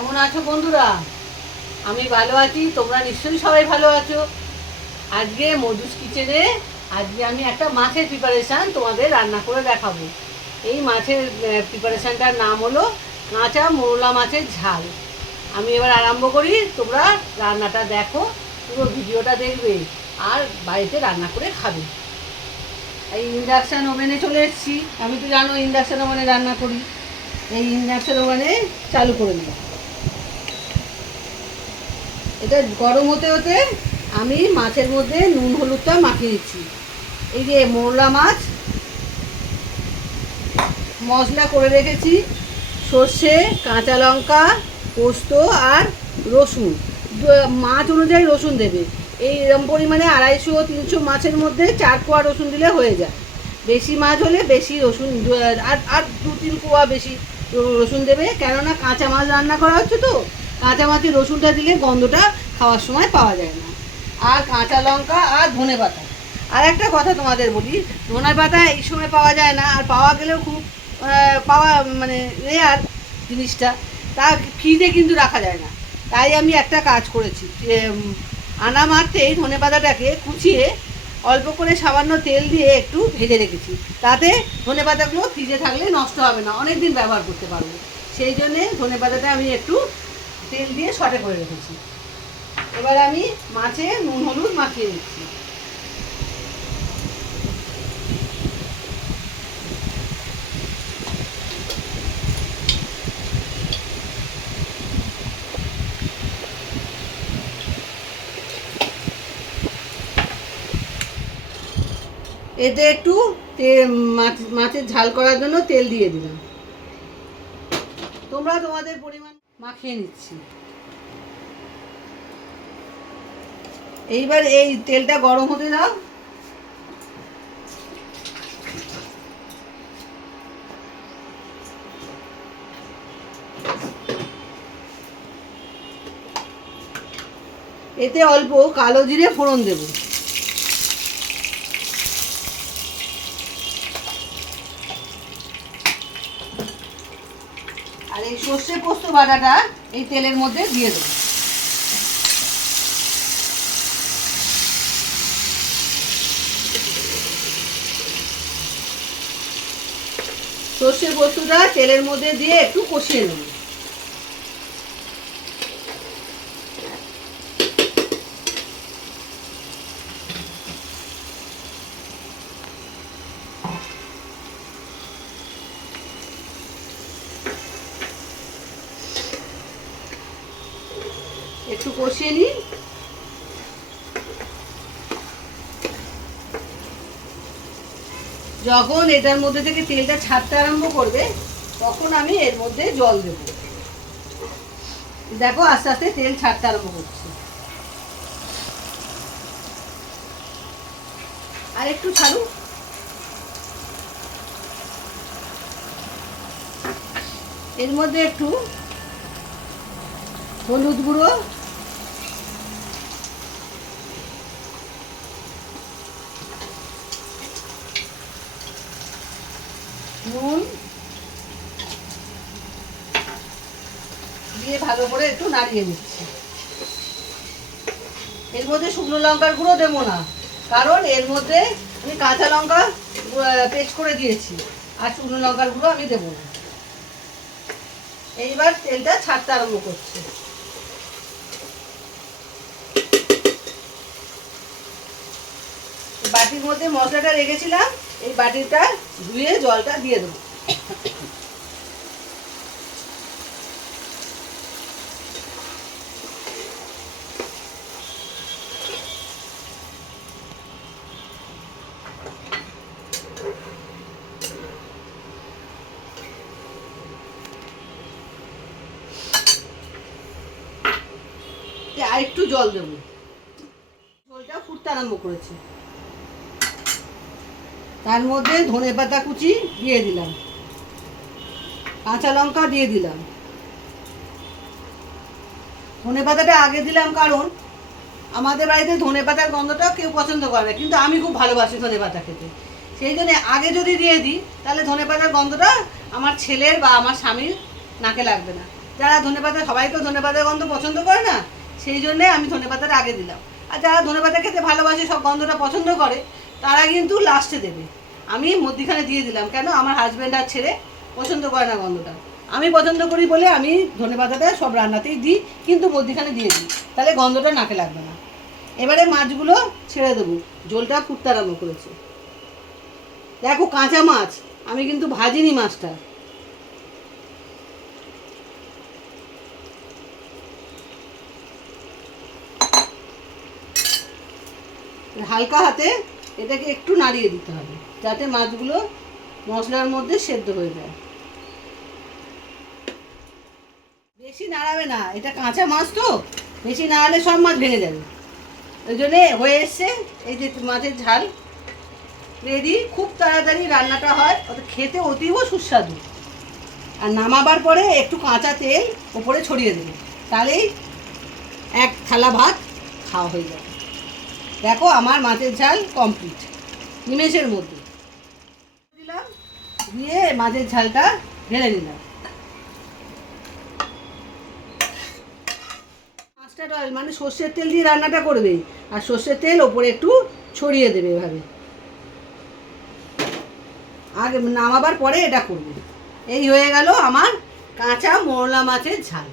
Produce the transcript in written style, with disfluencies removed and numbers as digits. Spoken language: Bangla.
কেমন আছো বন্ধুরা? আমি ভালো আছি, তোমরা নিশ্চয়ই সবাই ভালো আছো। আজকে মধুস কিচেনে আজকে আমি একটা মাছের প্রিপারেশান তোমাদের রান্না করে দেখাবো। এই মাছের প্রিপারেশানটার নাম হলো কাঁচা মোরলা মাছের ঝাল। আমি এবার আরম্ভ করি, তোমরা রান্নাটা দেখো, পুরো ভিডিওটা দেখবে আর বাড়িতে রান্না করে খাবে। এই ইন্ডাকশান ওভেনে চলে এসেছি, আমি তো জানো ইন্ডাকশান ওভেনে রান্না করি। এই ইন্ডাকশান ওভেনে চালু করে দিই। এটা গরম হতে হতে আমি মাছের মধ্যে নুন হলুদটা মাখিয়ে দিচ্ছি। এই যে মোরলা মাছ মশলা করে রেখেছি, সর্ষে, কাঁচা লঙ্কা, পোস্ত আর রসুন। মাছ অনুযায়ী রসুন দেবে। এই এরম পরিমাণে 250-300 মাছের মধ্যে 4 কোয়া রসুন দিলে হয়ে যায়। বেশি মাছ হলে বেশি রসুন, আর 2-3 কোয়া বেশি রসুন দেবে, কেননা কাঁচা মাছ রান্না করা হচ্ছে তো। কাঁচা মাছের রসুনটা দিলে গন্ধটা খাওয়ার সময় পাওয়া যায় না। আর কাঁচা লঙ্কা আর ধনেপাতা। আর একটা কথা তোমাদের বলি, ধনেপাতা এই সময় পাওয়া যায় না, আর পাওয়া গেলেও খুব পাওয়া মানে রেয়ার জিনিসটা, তা ফ্রিজে কিন্তু রাখা যায় না। তাই আমি একটা কাজ করেছি, যে আনা মাত্রেই ধনেপাতাটাকে কুচিয়ে অল্প করে সামান্য তেল দিয়ে একটু ভেজে রেখেছি, তাতে ধনেপাতাগুলো ফ্রিজে থাকলে নষ্ট হবে না, অনেক দিন ব্যবহার করতে পারবো। সেই জন্যে ধনেপাতাটা আমি একটু তেল দিয়ে সটে করে রেখেছি। এবার আমি মাছে নুন হলুদ মাখিয়ে দিচ্ছি। এতে একটু মাছের ঝাল করার জন্য তেল দিয়ে দিলাম। তোমরা তোমাদের পরিমাণ মাখিয়ে নিচ্ছি। এইবার এই তেলটা গরম হতে দাও। এতে অল্প কালো জিরে ফোড়ন দেব। আর এই সর্ষে পোস্ত বাটাটা এই তেলের মধ্যে দিয়ে দেবো। সর্ষে পোস্তটা তেলের মধ্যে দিয়ে একটু কষিয়ে নেব। একটু কষিয়ে নিই। যখন এটার মধ্যে থেকে তেলটা ছাড়তে আরম্ভ করবে, তখন আমি এর মধ্যে জল দেব। দেখো আস্তে আস্তে তেল ছাড়তে আরম্ভ করছে। আর একটু ছাড়ু। এর মধ্যে একটু হলুদ গুঁড়ো, নুন দিয়ে ভালো করে একটু নাড়িয়ে নিচ্ছি। এর মধ্যে শুকনো লঙ্কার গুঁড়ো দেবো না, কারণ এর মধ্যে আমি কাঁচা লঙ্কা পেস্ট করে দিয়েছি, আর শুকনো লঙ্কার গুঁড়ো আমি দেবো না। এইবার তেলটা ছাড়তে আরম্ভ করছে। বাটির মধ্যে মশলাটা রেখেছিলাম, এই বাটিটা ধুয়ে জলটা দিয়ে দেবো। আর একটু জল দেবো। জলটা ফুটতে আরম্ভ করেছে। তার মধ্যে ধনেপাতা কুচি দিয়ে দিলাম, কাঁচা লঙ্কা দিয়ে দিলাম। ধনেপাতাটা আগে দিলাম কারণ আমাদের বাড়িতে ধনেপাতার গন্ধটা কেউ পছন্দ করে না, কিন্তু আমি খুব ভালোবাসি ধনেপাতা খেতে। সেই জন্য আগে যদি দিয়ে দিই, তাহলে ধনেপাতার গন্ধটা আমার ছেলের বা আমার স্বামীর নাকে লাগবে না। যারা ধনেপাতা, সবাই তো ধনেপাতার গন্ধ পছন্দ করে না, সেই জন্যে আমি ধনেপাতাটা আগে দিলাম। আর যারা ধনেপাতা খেতে ভালোবাসে, সব গন্ধটা পছন্দ করে, তারা কিন্তু লাস্টে দেবে। আমি মধ্যিখানে দিয়ে দিলাম, কেন আমার হাজব্যান্ড আর ছেড়ে পছন্দ করে না গন্ধটা। আমি পছন্দ করি বলে আমি ধনেপাতাটা সব রান্নাতেই দিই, কিন্তু মধ্যিখানে দিয়ে দিই, তাহলে গন্ধটা নাকে লাগবে না। এবারে মাছগুলো ছেড়ে দেবো, ঝোলটা ফুটতে আরম্ভ করেছে। দেখো কাঁচা মাছ, আমি কিন্তু ভাজিনি মাছটা। হালকা হাতে এটাকে একটু নাড়িয়ে দিতে হবে, যাতে মাছগুলো মশলার মধ্যে সেদ্ধ হয়ে যায়। বেশি নাড়াবে না, এটা কাঁচা মাছ তো, বেশি নাড়ালে সব মাছ ভেঙে যাবে। ওই জন্যে হয়ে এসছে এই যে মাছের ঝাল রেডি। খুব তাড়াতাড়ি রান্নাটা হয়, ওটা খেতে অতীব সুস্বাদু। আর নামাবার পরে একটু কাঁচা তেল ওপরে ছড়িয়ে দেবে, তাহলেই এক থালা ভাত খাওয়া হয়ে যাবে। দেখো আমার মাছের ঝাল কমপ্লিট নিমেষের মধ্যে। দিলাম, দিয়ে মাছের ঝালটা ঢেলে দিলাম। মাস্টার্ড অয়েল মানে সর্ষের তেল দিয়ে রান্নাটা করবে, আর সর্ষের তেল ওপরে একটু ছড়িয়ে দেবে এভাবে। আগে নামাবার পরে এটা করবে। এই হয়ে গেল আমার কাঁচা মোরলা মাছের ঝাল।